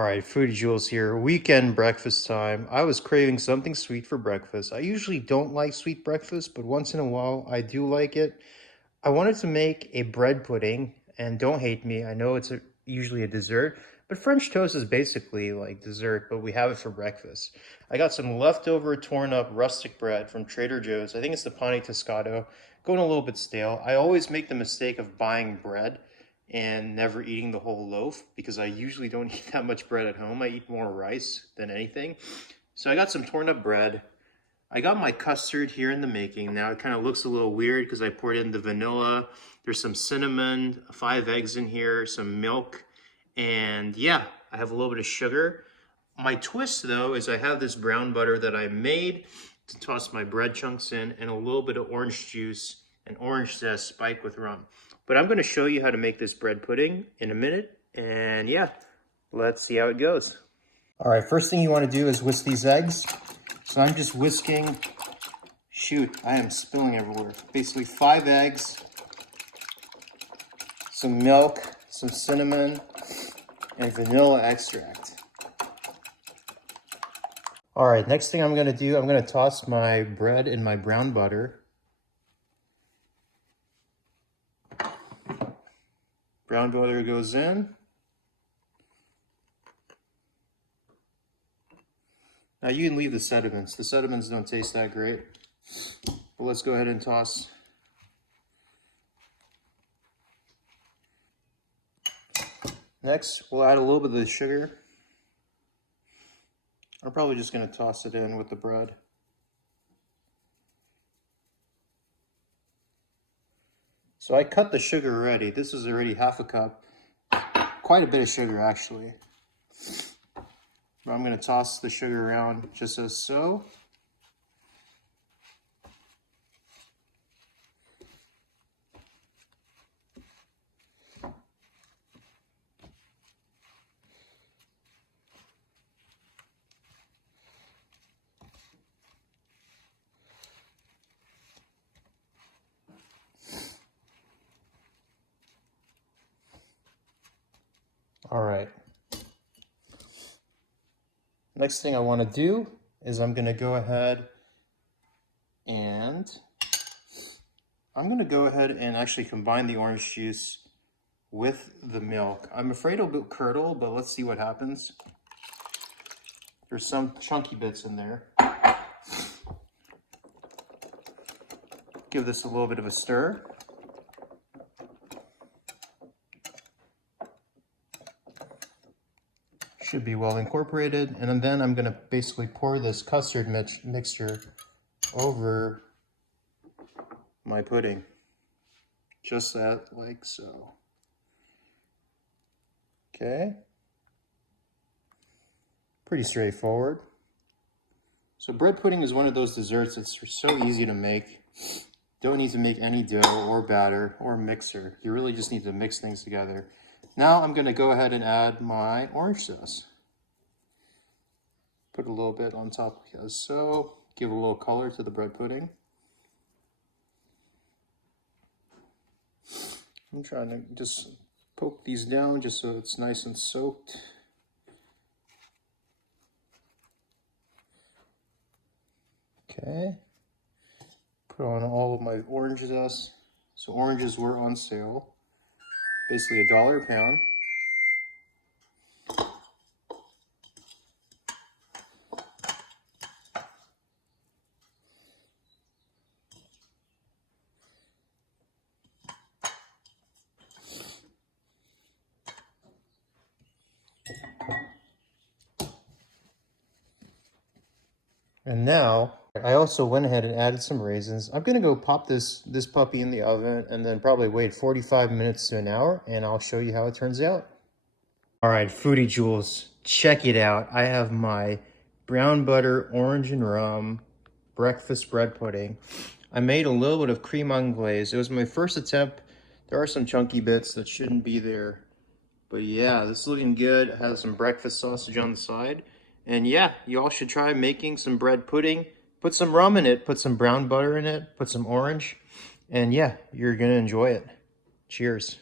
All right, Foodie Jules here. Weekend breakfast time. I was craving something sweet for breakfast. I usually don't like sweet breakfast, but once in a while I do like it. I wanted to make a bread pudding, and don't hate me, I know it's usually a dessert, but French toast is basically like dessert, but we have it for breakfast. I got some leftover torn up rustic bread from Trader Joe's. I think it's the Pane Toscano, going a little bit stale. I always make the mistake of buying bread and never eating the whole loaf because I usually don't eat that much bread at home. I eat more rice than anything. So I got some torn up bread. I got my custard here in the making. Now it kind of looks a little weird because I poured in the vanilla. There's some cinnamon, 5 eggs in here, some milk, and yeah, I have a little bit of sugar. My twist though is I have this brown butter that I made to toss my bread chunks in, and a little bit of orange juice and orange zest spiked with rum. But I'm going to show you how to make this bread pudding in a minute, and yeah, let's see how it goes. All right, first thing you want to do is whisk these eggs. So I'm just whisking, shoot, I am spilling everywhere. Basically 5 eggs, some milk, some cinnamon, and vanilla extract. All right, next thing I'm gonna do, I'm gonna toss my bread in my brown butter. Brown butter goes in. Now you can leave the sediments. The sediments don't taste that great. But let's go ahead and toss. Next, we'll add a little bit of the sugar. I'm probably just going to toss it in with the bread. So I cut the sugar already. This is already half a cup. Quite a bit of sugar actually. I'm going to toss the sugar around just as so. All right. Next thing I want to do is I'm going to go ahead and actually combine the orange juice with the milk. I'm afraid it'll curdle, but let's see what happens. There's some chunky bits in there. Give this a little bit of a stir. Should be well incorporated, and then I'm going to basically pour this custard mixture over my pudding, just that, like so. Okay, pretty straightforward. So bread pudding is one of those desserts that's so easy to make. Don't need to make any dough or batter or mixer. You really just need to mix things together. Now I'm going to go ahead and add my orange sauce. Put a little bit on top as so. Give a little color to the bread pudding. I'm trying to just poke these down just so it's nice and soaked. Okay. Put on all of my orange zest. So oranges were on sale. Basically $1 a pound. And now I also went ahead and added some raisins. I'm gonna go pop this puppy in the oven and then probably wait 45 minutes to an hour, and I'll show you how it turns out. All right, Foodie Jules, check it out. I have my brown butter, orange and rum breakfast bread pudding. I made a little bit of cream anglaise. It was my first attempt. There are some chunky bits that shouldn't be there. But yeah, this is looking good. It has some breakfast sausage on the side. And yeah, you all should try making some bread pudding. Put some rum in it, put some brown butter in it, put some orange. And yeah, you're gonna enjoy it. Cheers.